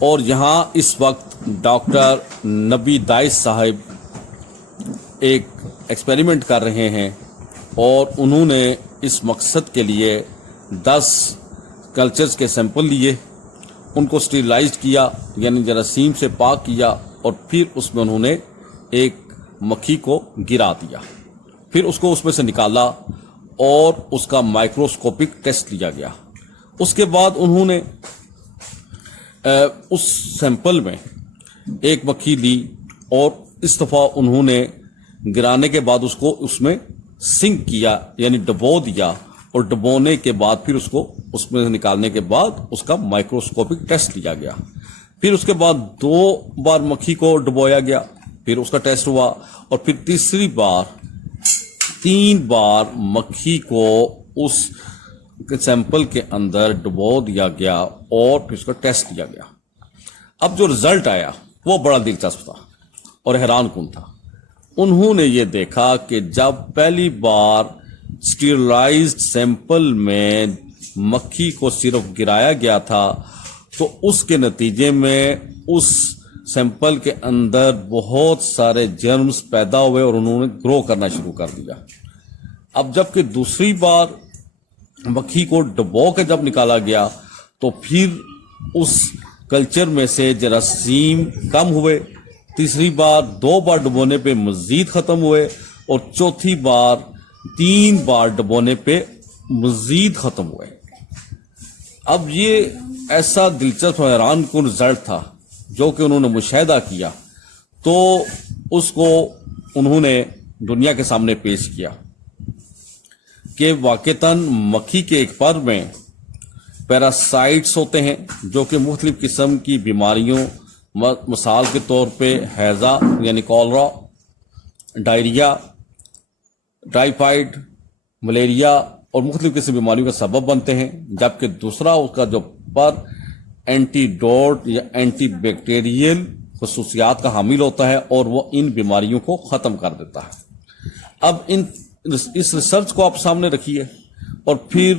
اور یہاں اس وقت ڈاکٹر نبی دائس صاحب ایک ایکسپیریمنٹ کر رہے ہیں اور انہوں نے اس مقصد کے لیے 10 کلچرز کے سیمپل لیے، ان کو اسٹیرلائزڈ کیا یعنی جراثیم سے پاک کیا، اور پھر اس میں انہوں نے ایک مکھی کو گرا دیا، پھر اس کو اس میں سے نکالا اور اس کا مائکروسکوپک ٹیسٹ لیا گیا۔ اس کے بعد انہوں نے اس سیمپل میں ایک مکھی لی اور اس دفعہ انہوں نے گرانے کے بعد اس کو اس میں سنک کیا یعنی ڈبو دیا، اور ڈبونے کے بعد پھر اس کو اس میں نکالنے کے بعد اس کا مائکروسکوپک ٹیسٹ لیا گیا۔ پھر اس کے بعد 2 بار مکھی کو ڈبویا گیا، پھر اس کا ٹیسٹ ہوا، اور پھر تیسری بار 3 بار مکھی کو اس سیمپل کے اندر ڈبو دیا گیا اور پھر اس کا ٹیسٹ لیا گیا۔ اب جو رزلٹ آیا وہ بڑا دلچسپ تھا اور حیران کن تھا۔ انہوں نے یہ دیکھا کہ جب پہلی بار اسٹیرلائزڈ سیمپل میں مکھی کو صرف گرایا گیا تھا تو اس کے نتیجے میں اس سیمپل کے اندر بہت سارے جرمز پیدا ہوئے اور انہوں نے گرو کرنا شروع کر دیا۔ اب جبکہ دوسری بار مکھی کو ڈبو کے جب نکالا گیا تو پھر اس کلچر میں سے جراثیم کم ہوئے، تیسری بار 2 بار ڈبونے پہ مزید ختم ہوئے، اور چوتھی بار 3 بار ڈبونے پہ مزید ختم ہوئے۔ اب یہ ایسا دلچسپ اور حیران کن رزلٹ تھا جو کہ انہوں نے مشاہدہ کیا، تو اس کو انہوں نے دنیا کے سامنے پیش کیا کہ واقعتاً مکھی کے ایک پر میں پیراسائٹس ہوتے ہیں جو کہ مختلف قسم کی بیماریوں، مثال کے طور پہ ہیضہ یعنی کولرا، ڈائریا، ٹائیفائڈ، ملیریا اور مختلف قسم کی بیماریوں کا سبب بنتے ہیں، جبکہ دوسرا اس کا جو پر اینٹی ڈوٹ یا اینٹی بیکٹیریل خصوصیات کا حامل ہوتا ہے اور وہ ان بیماریوں کو ختم کر دیتا ہے۔ اب اس ریسرچ کو آپ سامنے رکھیے اور پھر